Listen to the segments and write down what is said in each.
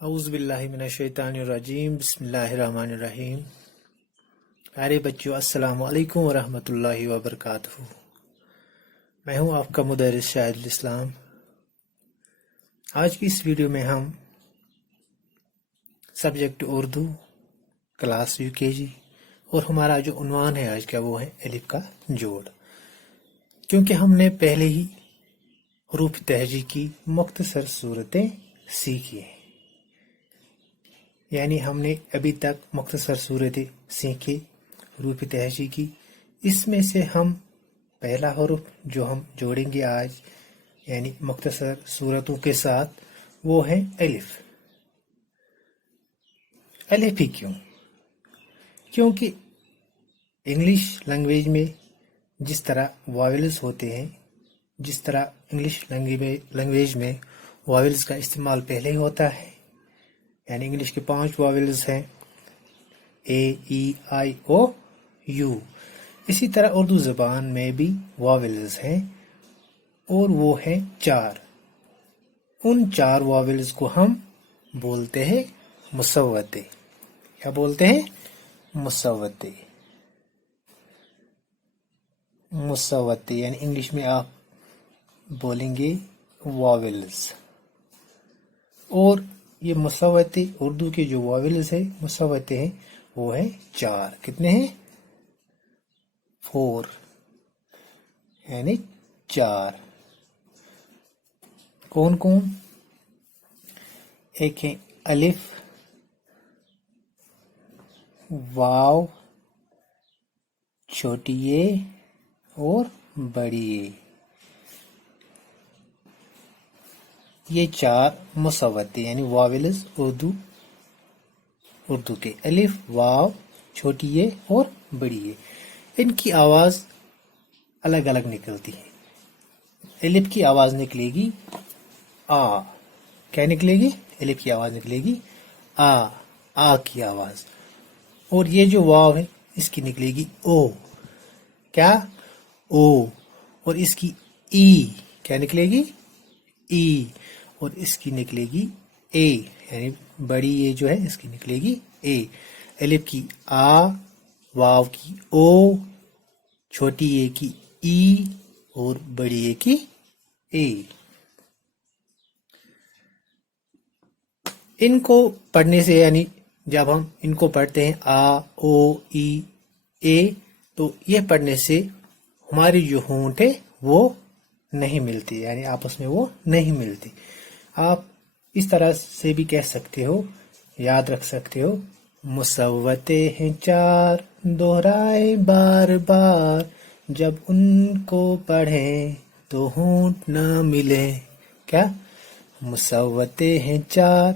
اعوذ باللہ من الشیطان الرجیم، بسم اللہ الرحمن الرحیم۔ پیارے بچوں، السلام علیکم ورحمۃ اللہ وبرکاتہ۔ میں ہوں آپ کا مدرس شاہد الاسلام۔ آج کی اس ویڈیو میں ہم سبجیکٹ اردو کلاس UKG اور ہمارا جو عنوان ہے آج کا وہ ہے الف کا جوڑ۔ کیونکہ ہم نے پہلے ہی حروف تہجی کی مختصر صورتیں سیکھی ہیں، یعنی ہم نے ابھی تک مختصر صورتیں سیکھی حروف تہجی کی۔ اس میں سے ہم پہلا حرف جو ہم جوڑیں گے آج، یعنی مختصر صورتوں کے ساتھ، وہ ہے الف۔ الف ہی کیوں؟ کیونکہ انگلش لینگویج میں جس طرح واولز ہوتے ہیں، جس طرح انگلش لینگویج میں واولز کا استعمال پہلے ہی ہوتا ہے، یعنی انگلش کے 5 واولز ہیں AEIOU، اسی طرح اردو زبان میں بھی واولز ہیں اور وہ ہیں 4۔ ان 4 واولز کو ہم بولتے ہیں مصوتے۔ کیا بولتے ہیں؟ مصوتے۔ مصوتے یعنی انگلش میں آپ بولیں گے واولز۔ اور یہ مصوتے اردو کے جو واولز ہیں، مصوتے ہیں، وہ ہیں 4۔ کتنے ہیں؟ 4، یعنی 4۔ کون کون؟ ایک ہے الف، واو، چھوٹی اے اور بڑی اے۔ یہ 4 مصوتے یعنی واولز اردو کے، الف، واو، چھوٹی اے اور بڑی اے۔ ان کی آواز الگ الگ نکلتی ہے۔ الف کی آواز نکلے گی آ۔ کیا نکلے گی؟ الف کی آواز نکلے گی آ کی آواز۔ اور یہ جو واو ہے اس کی نکلے گی او۔ کیا؟ او۔ اور اس کی ای کیا نکلے گی؟ ای۔ اور اس کی نکلے گی اے، یعنی بڑی اے جو ہے اس کی نکلے گی اے۔ الف کی آ، واو کی او، چھوٹی اے کی ای اور بڑی اے کی اے۔ ان کو پڑھنے سے، یعنی جب ہم ان کو پڑھتے ہیں آ، او، ای، اے، تو یہ پڑھنے سے ہماری جو ہونٹ ہے وہ نہیں ملتی، یعنی آپس میں وہ نہیں ملتی۔ آپ اس طرح سے بھی کہہ سکتے ہو، یاد رکھ سکتے ہو، مصوتے ہیں 4 دہرائے بار بار، جب ان کو پڑھیں تو ہونٹ نہ ملے۔ کیا؟ مصوتے ہیں 4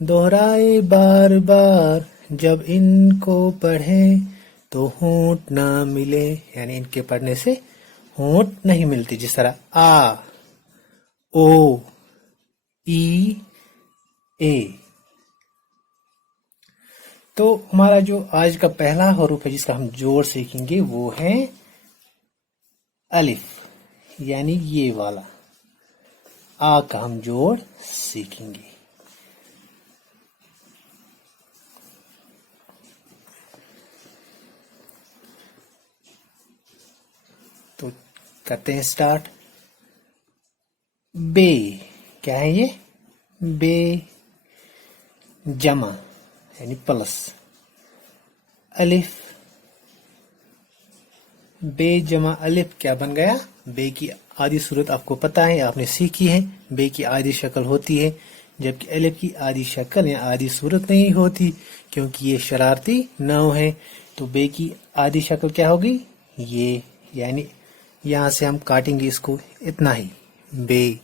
دہرائے بار بار، جب ان کو پڑھیں تو ہونٹ نہ ملے، یعنی ان کے پڑھنے سے ہونٹ نہیں ملتی، جس طرح آ، او، ای، اے۔ تو ہمارا جو آج کا پہلا حرف ہے جس کا ہم جوڑ سیکھیں گے وہ ہے الف، یعنی یہ والا آ کا ہم جوڑ سیکھیں گے۔ تو کرتے ہیں سٹارٹ۔ بے، کیا ہے یہ؟ بے جمع یعنی پلس، الف، بے جمع الف کیا بن گیا؟ بے کی آدھی صورت آپ کو پتہ ہے، آپ نے سیکھی ہے۔ بے کی آدھی شکل ہوتی ہے، جبکہ الف کی آدھی شکل یا آدھی صورت نہیں ہوتی، کیونکہ یہ شرارتی نو ہے۔ تو بے کی آدھی شکل کیا ہوگی؟ یہ، یعنی یہاں سے ہم کاٹیں گے اس کو اتنا ہی، بے۔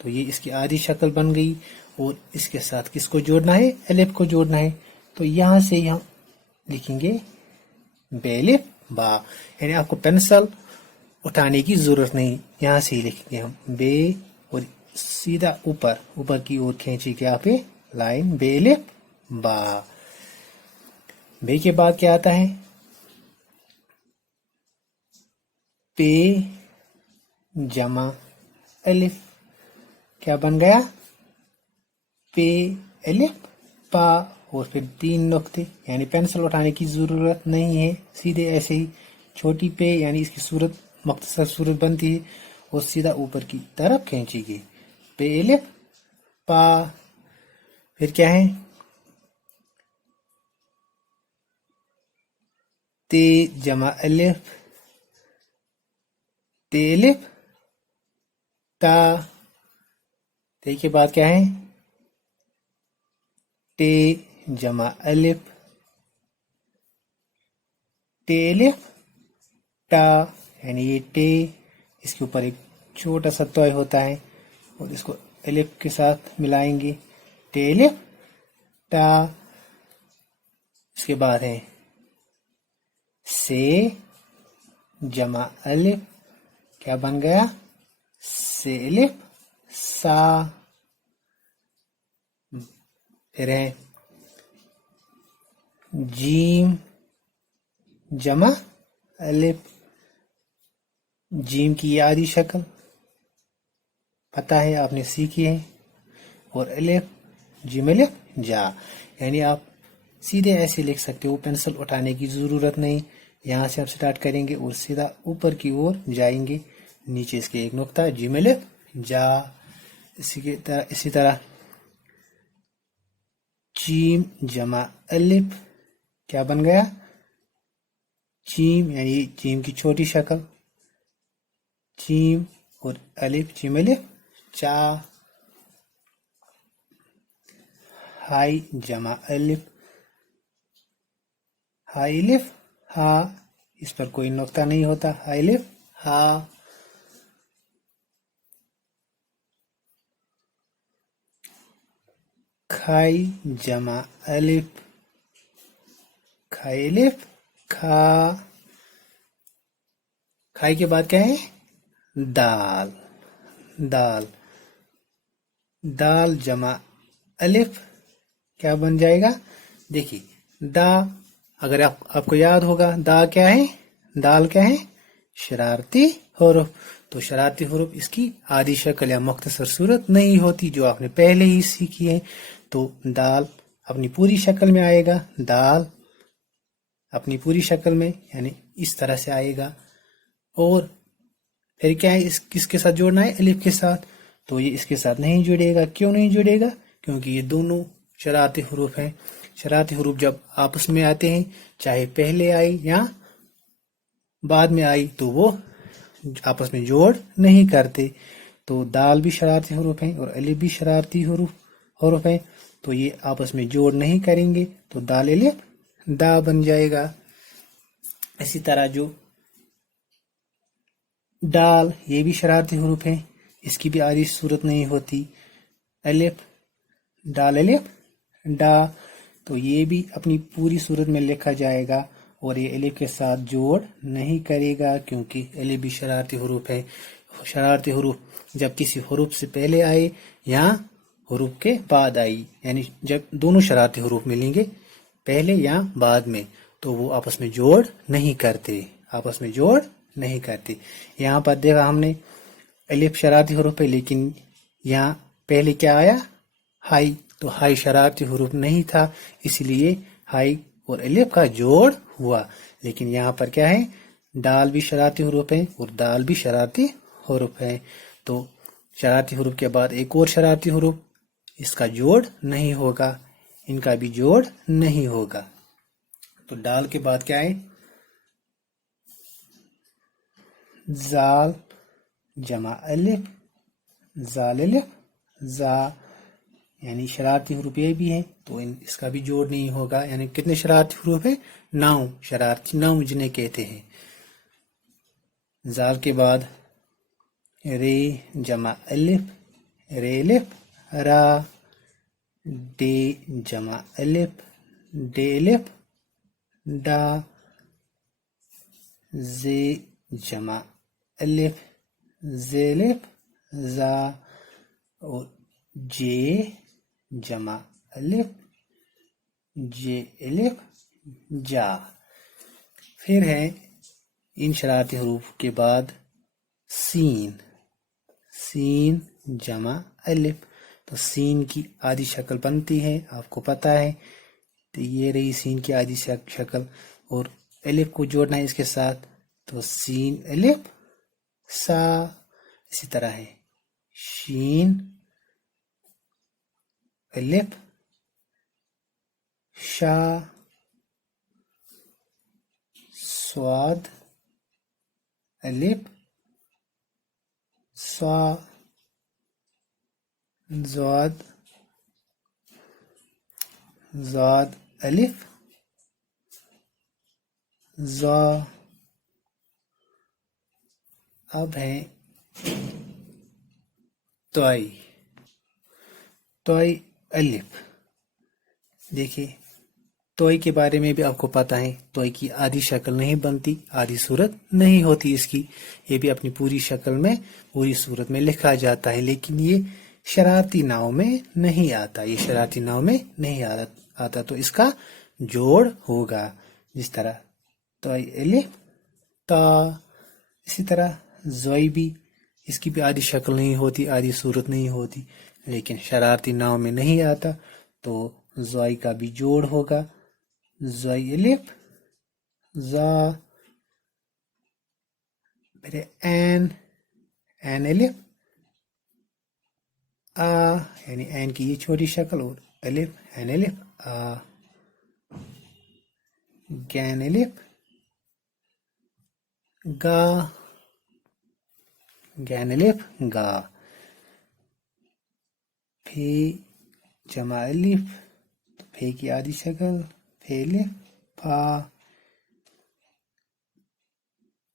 تو یہ اس کی آدھی شکل بن گئی، اور اس کے ساتھ کس کو جوڑنا ہے؟ الف کو جوڑنا ہے۔ تو یہاں سے ہم لکھیں گے بے الف با، یعنی آپ کو پینسل اٹھانے کی ضرورت نہیں، یہاں سے ہی لکھیں گے ہم بے، اور سیدھا اوپر کی اور کھینچی کے آپ لائن بے الف با۔ بے کے بعد کیا آتا ہے؟ پے جمع الف، کیا بن گیا؟ پے الف پا اور پھر 3 نقطے، یعنی پینسل اٹھانے کی ضرورت نہیں ہے، سیدھے ایسے ہی چھوٹی پہ یعنی اس کی صورت مختصر صورت بنتی ہے اور سیدھا اوپر کی طرف کھینچی گئی، پہ الف پا، پھر کیا ہے تے جمع الف، تے الف تا، تے کے بعد کیا ہے ٹے جمع الف، ٹے الف ٹا، یعنی یہ ٹے، اس کے اوپر ایک چھوٹا سا توئے ہوتا ہے اور اس کو الف کے ساتھ ملائیں گے، ٹے الف ٹا، اس کے بعد ہے سے جمع الف، کیا بن گیا سے الف سا، پھر ہے جیم جمع الف، جیم کی یہ آدھی شکل پتہ ہے آپ نے سیکھی ہے، اور الف جیم الف جا، یعنی آپ سیدھے ایسے لکھ سکتے ہو، پینسل اٹھانے کی ضرورت نہیں، یہاں سے آپ سٹارٹ کریں گے اور سیدھا اوپر کی اور جائیں گے، نیچے اس کے ایک نقطہ جیم الف جا، اسی طرح جیم جمع الف، کیا بن گیا جیم، یعنی جیم کی چھوٹی شکل، جیم اور الف جیم الف چا، ہائی جمع الف، ہائی الف ہا، اس پر کوئی نقطہ نہیں ہوتا، ہائی الف ہا، کھائی جمع الف، کھائی الف کھا، کھائی کے بعد کیا ہے دال، دال، دال جمع الف، کیا بن جائے گا دیکھیے دا، اگر آپ کو یاد ہوگا دا کیا ہے، دال کیا ہے شرارتی حروف، تو شرارتی حروف اس کی آدھی شکل یا مختصر صورت نہیں ہوتی جو آپ نے پہلے ہی سیکھی ہے، تو دال اپنی پوری شکل میں آئے گا، دال اپنی پوری شکل میں یعنی اس طرح سے آئے گا، اور پھر کیا ہے کس کے ساتھ جوڑنا ہے الف کے ساتھ، تو یہ اس کے ساتھ نہیں جڑے گا، کیوں نہیں جڑے گا کیونکہ یہ دونوں شرارتی حروف ہیں، شرارتی حروف جب آپس میں آتے ہیں چاہے پہلے آئی یا بعد میں آئی تو وہ آپس میں جوڑ نہیں کرتے، تو دال بھی شرارتی حروف ہیں اور الف بھی شرارتی حروف ہیں، تو یہ آپس میں جوڑ نہیں کریں گے، تو دال الف دا بن جائے گا۔ اسی طرح جو ڈال، یہ بھی شرارتی حروف ہیں، اس کی بھی آدھی صورت نہیں ہوتی، الف ڈال الف ڈا، تو یہ بھی اپنی پوری صورت میں لکھا جائے گا اور یہ الف کے ساتھ جوڑ نہیں کرے گا کیونکہ الف بھی شرارتی حروف ہے، شرارتی حروف جب کسی حروف سے پہلے آئے یا حروف کے بعد آئی، یعنی جب دونوں شرارتی حروف ملیں گے پہلے یا بعد میں تو وہ آپس میں جوڑ نہیں کرتے، آپس میں جوڑ نہیں کرتے۔ یہاں پر دیکھا ہم نے الف شرارتی حروف ہے لیکن یہاں پہلے کیا آیا ہائی، تو ہائی شرارتی حروف نہیں تھا اس لیے ہائی اور الف کا جوڑ ہوا، لیکن یہاں پر کیا ہے ڈال بھی شرارتی حروف ہے اور دال بھی شرارتی حروف ہے، تو شرارتی حروف کے بعد ایک اور شرارتی حروف، اس کا جوڑ نہیں ہوگا، ان کا بھی جوڑ نہیں ہوگا، تو ڈال کے بعد کیا ہے زال جمع الف، زال الف زا، یعنی شرارتی حروف یہ بھی ہیں تو اس کا بھی جوڑ نہیں ہوگا، یعنی کتنے شرارتی حروف ہیں 9 شرارتی، 9 جنہیں کہتے ہیں۔ زال کے بعد رے جمع الف، رے الف را، ڈے جمع الف، ڈے الف ڈا، زے جمع الف، زے الف زا، اور جے جمع الف، جے الف جا۔ پھر ہے ان شرارتی حروف کے بعد سین، سین جمع الف، تو سین کی آدھی شکل بنتی ہے، آپ کو پتہ ہے. تو یہ رہی سین کی آدھی شکل، اور الف کو جوڑنا ہے اس کے ساتھ، تو سین الف سا. اسی طرح ہے شین الف شا صاد الف صا زاد زاد الف زا. اب ہے توئی. توئی الف. دیکھیے توئی کے بارے میں بھی آپ کو پتہ ہے، توئی کی آدھی شکل نہیں بنتی، آدھی صورت نہیں ہوتی اس کی. یہ بھی اپنی پوری شکل میں، پوری صورت میں لکھا جاتا ہے، لیکن یہ شرارتی ناؤ میں نہیں آتا. یہ شرارتی ناؤ میں نہیں آتا، تو اس کا جوڑ ہوگا جس طرح توئی الف تا. اسی طرح زوئی بھی، اس کی بھی آدھی شکل نہیں ہوتی، آدھی صورت نہیں ہوتی، لیکن شرارتی ناؤ میں نہیں آتا، تو زوئی کا بھی جوڑ ہوگا. زوئی الف زا. پھر این الف آ، یعنی این کی یہ چھوٹی شکل، اور الف این الف آ. گین الف گا. گین الف گا. پھی جمع الف، پھی کی آدھی شکل پھی الف پھا.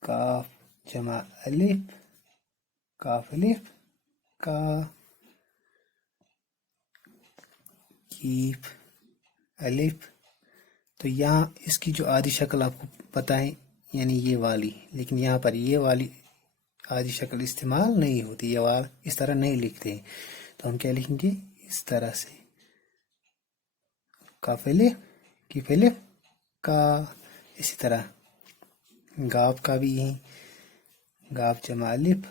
کاف جمع الف کاف الف کا. کیف الف. تو یہاں اس کی جو آدھی شکل آپ کو پتہ ہے، یعنی یہ والی، لیکن یہاں پر یہ والی آدھی شکل استعمال نہیں ہوتی، یہ وال اس طرح نہیں لکھتے ہیں. تو ہم کیا لکھیں گے اس طرح سے، کاف الف کیف الف کا. اسی طرح گاف کا بھی یہی، گاف جمع الف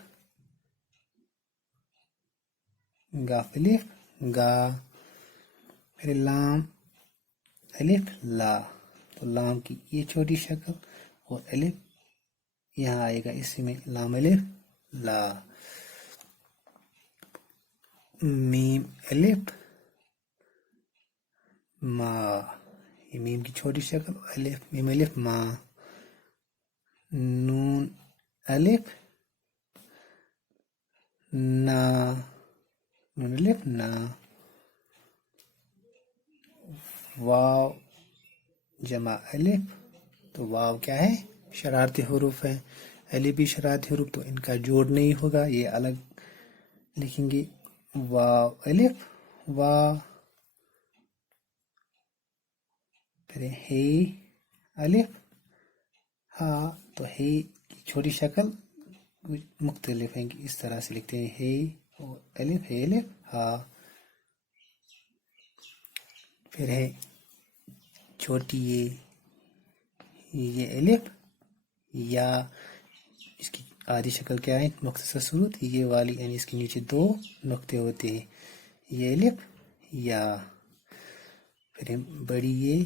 گاف الف گا. پھر لام الف لا. تو لام کی یہ چھوٹی شکل، اور الف یہاں آئے گا اسی میں، لام الف لا. میم الف ما. یہ میم کی چھوٹی شکل، الف میم الف ما. نون الف نا. نون الف نا. واو جمع الف. تو واو کیا ہے؟ شرارتی حروف ہے. الف بھی شرارتی حروف، تو ان کا جوڑ نہیں ہوگا، یہ الگ لکھیں گے. واو الف وا. پھر ہے الف ہا. تو ہے کی چھوٹی شکل مختلف ہیں، اس طرح سے لکھتے ہیں ہے اور الف ہے الف ہا. پھر ہے چھوٹی یہ الف یا. اس کی آدھی شکل کیا ہے؟ مختصر صورت یہ والی، یعنی اس کے نیچے دو نقطے ہوتے ہیں، یہ الف یا. پھر بڑی یہ،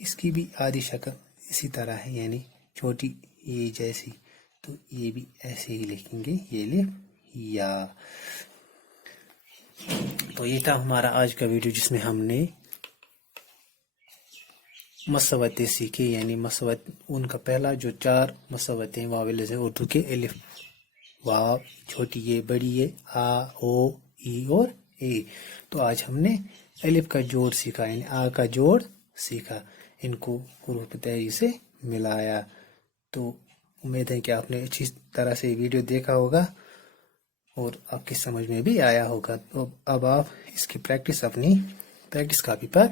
اس کی بھی آدھی شکل اسی طرح ہے، یعنی چھوٹی یہ جیسی، تو یہ بھی ایسے ہی لکھیں گے، یہ الف یا. تو یہ تھا ہمارا آج کا ویڈیو، جس میں ہم نے مسوتے سیکھے، یعنی مسوت ان کا پہلا جو 4 مسوتے ہیں واولز ہیں اردو کے، الف واو چھوٹی یہ بڑی یہ آ او ای اور اے. تو آج ہم نے الف کا جوڑ سیکھا، یعنی آ کا جوڑ سیکھا، ان کو حروف تحریک سے ملایا. تو امید ہے کہ آپ نے اچھی طرح سے ویڈیو دیکھا ہوگا اور آپ کی سمجھ میں بھی آیا ہوگا. تو اب آپ اس کی پریکٹس اپنی پریکٹس کاپی پر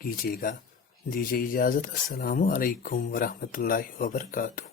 کیجیے گا. دیجیے اجازت. السلام علیکم ورحمۃ اللہ وبرکاتہ.